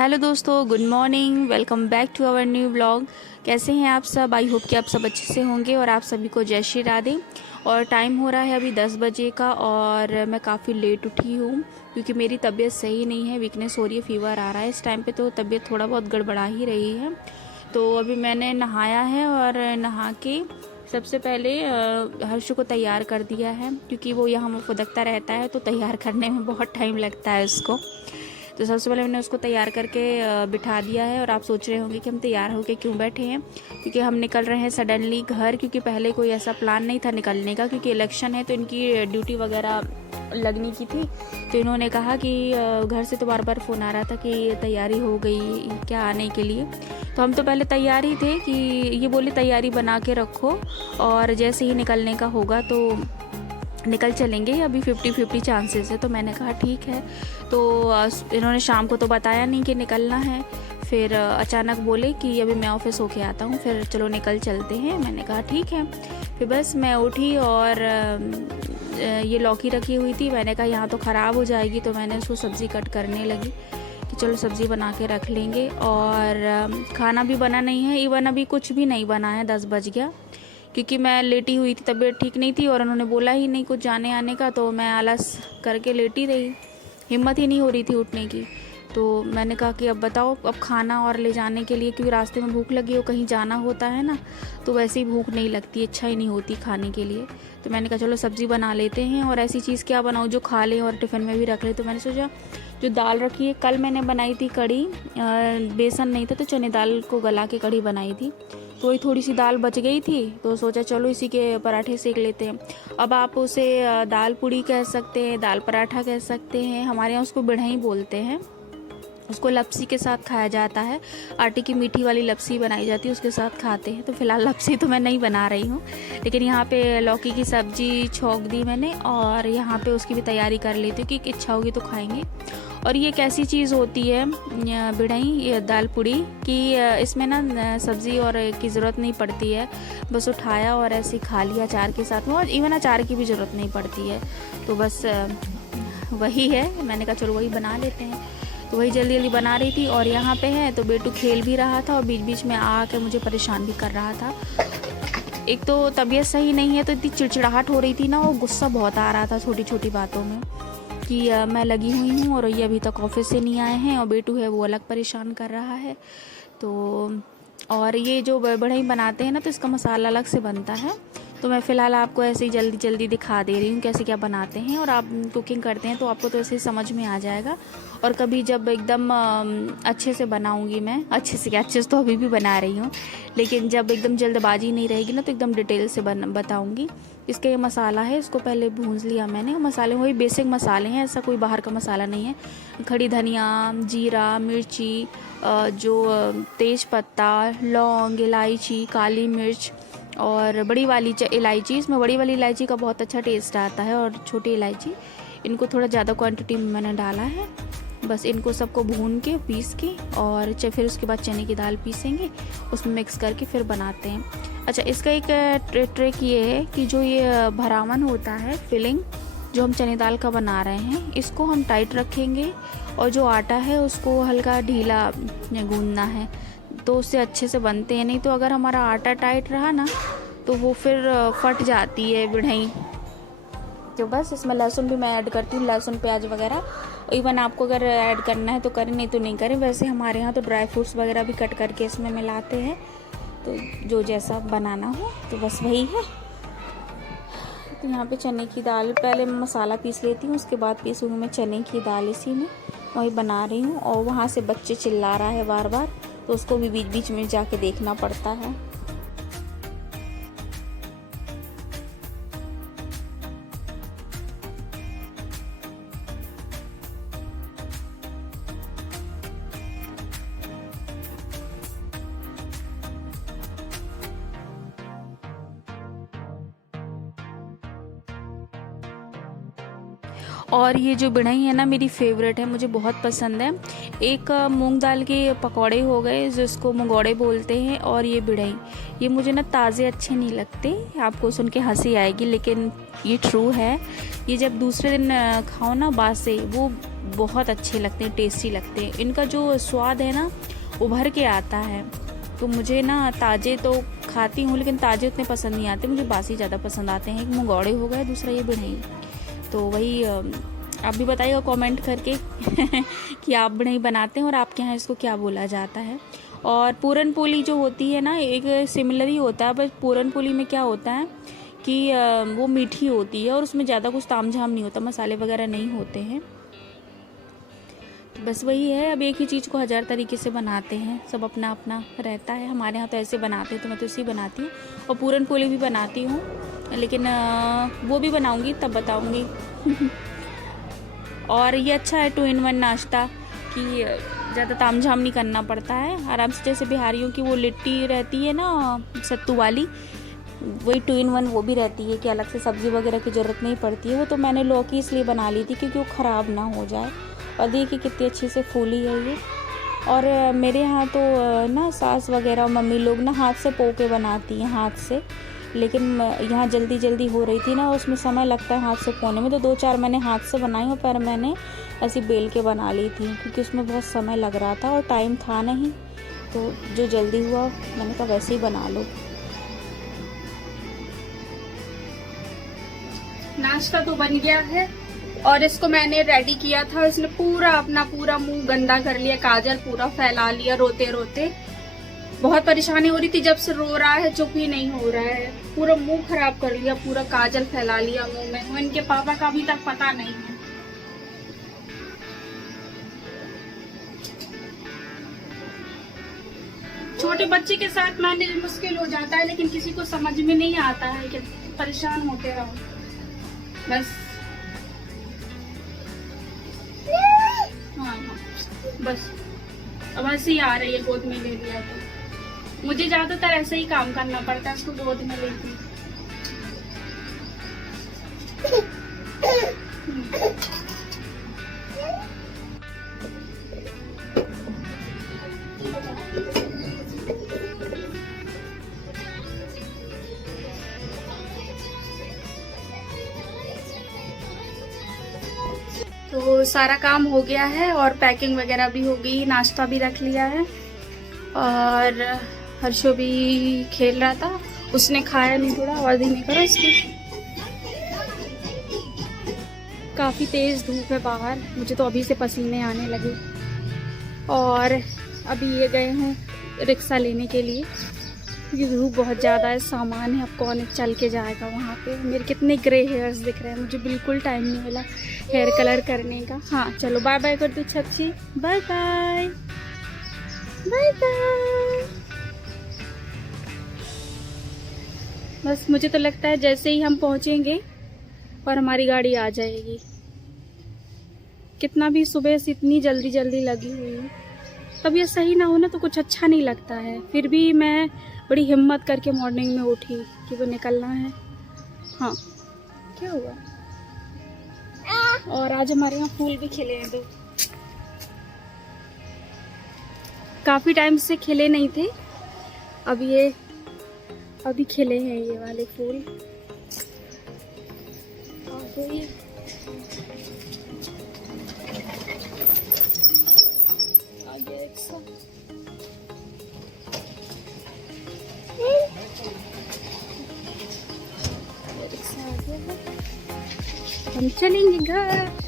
Hello दोस्तों, good morning. Welcome back to our new blog. कैसे हैं आप सब? आई होप कि आप सब अच्छे से होंगे और आप सभी को जय श्री राधे। और टाइम हो रहा है अभी 10 बजे का और मैं काफ़ी लेट उठी हूँ क्योंकि मेरी तबीयत सही नहीं है, वीकनेस हो रही है, फीवर आ रहा है इस टाइम पे, तो तबीयत थोड़ा बहुत गड़बड़ा ही रही है। तो अभी मैंने नहाया है और नहा के सबसे पहले हर्ष को तैयार कर दिया है क्योंकि वो यहाँ फुदकता रहता है तो तैयार करने में बहुत टाइम लगता है उसको। तो सबसे पहले मैंने उसको तैयार करके बिठा दिया है। और आप सोच रहे होंगे कि हम तैयार होके क्यों बैठे हैं, क्योंकि हम निकल रहे हैं सडनली घर, क्योंकि पहले कोई ऐसा प्लान नहीं था निकलने का, क्योंकि इलेक्शन है तो इनकी ड्यूटी वगैरह लगने की थी। तो इन्होंने कहा कि घर से तो बार बार फ़ोन आ रहा था कि तैयारी हो गई क्या आने के लिए। तो हम तो पहले तैयार ही थे कि ये बोले तैयारी बना के रखो और जैसे ही निकलने का होगा तो निकल चलेंगे, अभी 50-50 चांसेस है। तो मैंने कहा ठीक है। तो इन्होंने शाम को तो बताया नहीं कि निकलना है, फिर अचानक बोले कि अभी मैं ऑफिस होके आता हूँ, फिर चलो निकल चलते हैं। मैंने कहा ठीक है। फिर बस मैं उठी और ये लौकी रखी हुई थी, मैंने कहा यहाँ तो ख़राब हो जाएगी, तो मैंने उसको सब्ज़ी कट करने लगी कि चलो सब्ज़ी बना के रख लेंगे। और खाना भी बना नहीं है, इवन अभी कुछ भी नहीं बना है, 10 बज गया, क्योंकि मैं लेटी हुई थी, तबीयत ठीक नहीं थी और उन्होंने बोला ही नहीं कुछ जाने आने का, तो मैं आलस करके लेटी रही, हिम्मत ही नहीं हो रही थी उठने की। तो मैंने कहा कि अब बताओ, अब खाना और ले जाने के लिए, क्योंकि रास्ते में भूख लगी हो, कहीं जाना होता है ना, तो वैसे ही भूख नहीं लगती, इच्छा ही नहीं होती खाने के लिए। तो मैंने कहा चलो सब्ज़ी बना लेते हैं, और ऐसी चीज़ क्या बनाऊँ जो खा लें और टिफ़िन में भी रख लें। तो मैंने सोचा जो दाल रखी है, कल मैंने बनाई थी कढ़ी, बेसन नहीं था तो चने दाल को गला के कढ़ी बनाई थी, तो वही थोड़ी सी दाल बच गई थी, तो सोचा चलो इसी के पराठे सेक लेते हैं। अब आप उसे दाल पूड़ी कह सकते हैं, दाल पराठा कह सकते हैं, हमारे यहाँ उसको बिढ़ई बोलते हैं। उसको लपसी के साथ खाया जाता है, आटे की मीठी वाली लपसी बनाई जाती है, उसके साथ खाते हैं। तो फिलहाल लपसी तो मैं नहीं बना रही हूँ, लेकिन यहाँ पे लौकी की सब्ज़ी छोंक दी मैंने और यहाँ पे उसकी भी तैयारी कर लेती हूँ कि इच्छा होगी तो खाएंगे। और ये कैसी चीज़ होती है बिढ़ई दाल पूड़ी कि इसमें ना सब्ज़ी और की ज़रूरत नहीं पड़ती है, बस उठाया और ऐसे खा लिया अचार के साथ में, और इवन अचार की भी ज़रूरत नहीं पड़ती है। तो बस वही है, मैंने कहा चलो वही बना लेते हैं। तो वही जल्दी जल्दी बना रही थी। और यहाँ पे है तो बेटू खेल भी रहा था और बीच बीच में आके मुझे परेशान भी कर रहा था। एक तो तबीयत सही नहीं है तो इतनी चिड़चिड़ाहट हो रही थी ना, वो गुस्सा बहुत आ रहा था छोटी छोटी बातों में कि मैं लगी हुई हूँ और ये अभी तक ऑफिस से नहीं आए हैं, और बेटू है वो अलग परेशान कर रहा है। तो और ये जो बढ़ई बनाते हैं ना, तो इसका मसाला अलग से बनता है। तो मैं फ़िलहाल आपको ऐसे ही जल्दी जल्दी दिखा दे रही हूँ कैसे क्या बनाते हैं, और आप कुकिंग करते हैं तो आपको तो ऐसे ही समझ में आ जाएगा। और कभी जब एकदम अच्छे से बनाऊँगी, मैं अच्छे से क्या, अच्छे से तो अभी भी बना रही हूँ, लेकिन जब एकदम जल्दबाजी नहीं रहेगी ना तो एकदम डिटेल से बताऊँगी। इसका ये मसाला है, इसको पहले भूंज लिया मैंने। मसाले वही बेसिक मसाले हैं, ऐसा कोई बाहर का मसाला नहीं है। खड़ी धनिया, जीरा, मिर्ची, जो तेज पत्ता, लौंग, इलायची, काली मिर्च और बड़ी वाली इलायची। इसमें बड़ी वाली इलायची का बहुत अच्छा टेस्ट आता है, और छोटी इलायची, इनको थोड़ा ज़्यादा क्वांटिटी में मैंने डाला है। बस इनको सबको भून के पीस के, और फिर उसके बाद चने की दाल पीसेंगे, उसमें मिक्स करके फिर बनाते हैं। अच्छा, इसका एक ट्रिक ये है कि जो ये भरावन होता है, फिलिंग जो हम चने दाल का बना रहे हैं, इसको हम टाइट रखेंगे, और जो आटा है उसको हल्का ढीला गूंदना है, तो उससे अच्छे से बनते हैं। नहीं तो अगर हमारा आटा टाइट रहा ना तो वो फिर फट जाती है बिढ़ई। तो बस इसमें लहसुन भी मैं ऐड करती हूँ, लहसुन प्याज वगैरह। इवन आपको अगर ऐड करना है तो करें, नहीं तो नहीं करें। वैसे हमारे यहाँ तो ड्राई फ्रूट्स वगैरह भी कट करके इसमें मिलाते हैं, तो जो जैसा बनाना हो तो बस वही है। तो यहाँ पे चने की दाल पहले मैं मसाला पीस लेती हूँ, उसके बाद पीसूँगी मैं चने की दाल, इसी में वही बना रही हूँ। और वहाँ से बच्चे चिल्ला रहा है बार बार, तो उसको भी बीच बीच में जाके देखना पड़ता है। और ये जो बिढ़ई है ना, मेरी फेवरेट है, मुझे बहुत पसंद है। एक मूंग दाल के पकौड़े हो गए जिसको मंगोड़े बोलते हैं, और ये बिढ़ई, ये मुझे ना ताज़े अच्छे नहीं लगते, आपको सुन के हंसी आएगी लेकिन ये ट्रू है। ये जब दूसरे दिन खाओ ना बासे, वो बहुत अच्छे लगते हैं, टेस्टी लगते हैं। इनका जो स्वाद है ना उभर के आता है। तो मुझे ना ताज़े तो खाती हूँ लेकिन ताज़े उतने पसंद नहीं आते, मुझे बासी ज़्यादा पसंद आते हैं। एक मंगौड़े हो गए, दूसरा ये बढ़ई। तो वही आप भी बताइएगा कमेंट करके कि आप बढ़ई बनाते हैं और आपके यहाँ इसको क्या बोला जाता है। और पूरन पोली जो होती है ना, एक सिमिलर ही होता है, बस पूरन पोली में क्या होता है कि वो मीठी होती है और उसमें ज़्यादा कुछ तामझाम नहीं होता, मसाले वगैरह नहीं होते हैं। बस वही है, अब एक ही चीज़ को हज़ार तरीके से बनाते हैं, सब अपना अपना रहता है। हमारे यहाँ तो ऐसे बनाते हैं, तो मैं तो इसी बनाती हूँ। और पूरन पोली भी बनाती हूँ, लेकिन वो भी बनाऊँगी तब बताऊँगी। और ये अच्छा है 2 in 1 नाश्ता कि ज़्यादा तामझाम नहीं करना पड़ता है, आराम से। जैसे बिहारियों की वो लिट्टी रहती है ना सत्तू वाली, वही 2 in 1 वो भी रहती है कि अलग से सब्ज़ी वगैरह की ज़रूरत नहीं पड़ती है। वो तो मैंने लौकी इसलिए बना ली थी क्योंकि वो ख़राब ना हो जाए। और देखिए कितनी अच्छी से फूली है ये। और मेरे यहाँ तो ना सास वगैरह और मम्मी लोग ना हाथ से पो के बनाती हैं, हाथ से। लेकिन यहाँ जल्दी जल्दी हो रही थी ना, उसमें समय लगता है हाथ से पोने में, तो 2-4 मैंने हाथ से बनाई और पर मैंने ऐसी बेल के बना ली थी क्योंकि उसमें बहुत समय लग रहा था और टाइम था नहीं। तो जो जल्दी हुआ मैंने कहा वैसे ही बना लो। नाश्ता तो बन गया है और इसको मैंने रेडी किया था। इसने अपना पूरा मुंह गंदा कर लिया, काजल पूरा फैला लिया रोते रोते। बहुत परेशानी हो रही थी जब से रो रहा है, चुप ही नहीं हो रहा है। पूरा मुंह खराब कर लिया, पूरा काजल फैला लिया मुंह में। इनके पापा का अभी तक पता नहीं है। छोटे बच्चे के साथ मैनेज मुश्किल हो जाता है, लेकिन किसी को समझ में नहीं आता है कि परेशान होते रहो बस। हाँ बस अब ऐसे ही आ रही है, गोद में ले लिया तो। मुझे ज्यादातर ऐसे ही काम करना पड़ता है, इसको गोद में लेती। तो सारा काम हो गया है और पैकिंग वगैरह भी हो गई, नाश्ता भी रख लिया है। और हर्षो भी खेल रहा था, उसने खाया नहीं, थोड़ा आवाज नहीं करो इसकी। काफ़ी तेज़ धूप है बाहर, मुझे तो अभी से पसीने आने लगे। और अभी ये गए हैं रिक्शा लेने के लिए क्योंकि धूप बहुत ज़्यादा है, सामान है, अब कौन चल के जाएगा वहाँ पे। मेरे कितने ग्रे हेयर्स दिख रहे हैं, मुझे बिल्कुल टाइम नहीं मिला हेयर कलर करने का। हाँ चलो बाय बाय कर दो छच्ची, बाय बाय बाय बाय। बस मुझे तो लगता है जैसे ही हम पहुँचेंगे और हमारी गाड़ी आ जाएगी। कितना भी सुबह से इतनी जल्दी जल्दी लगी हुई है, तबीयत सही ना हो ना तो कुछ अच्छा नहीं लगता है। फिर भी मैं बड़ी हिम्मत करके मॉर्निंग में उठी कि वो निकलना है। हाँ क्या हुआ? और आज हमारे यहाँ फूल भी खिले हैं, दो काफ़ी टाइम से खिले नहीं थे, अब ये अभी खिले हैं ये वाले फूल। और ये आगे एक साथ हम चलेंगे घर।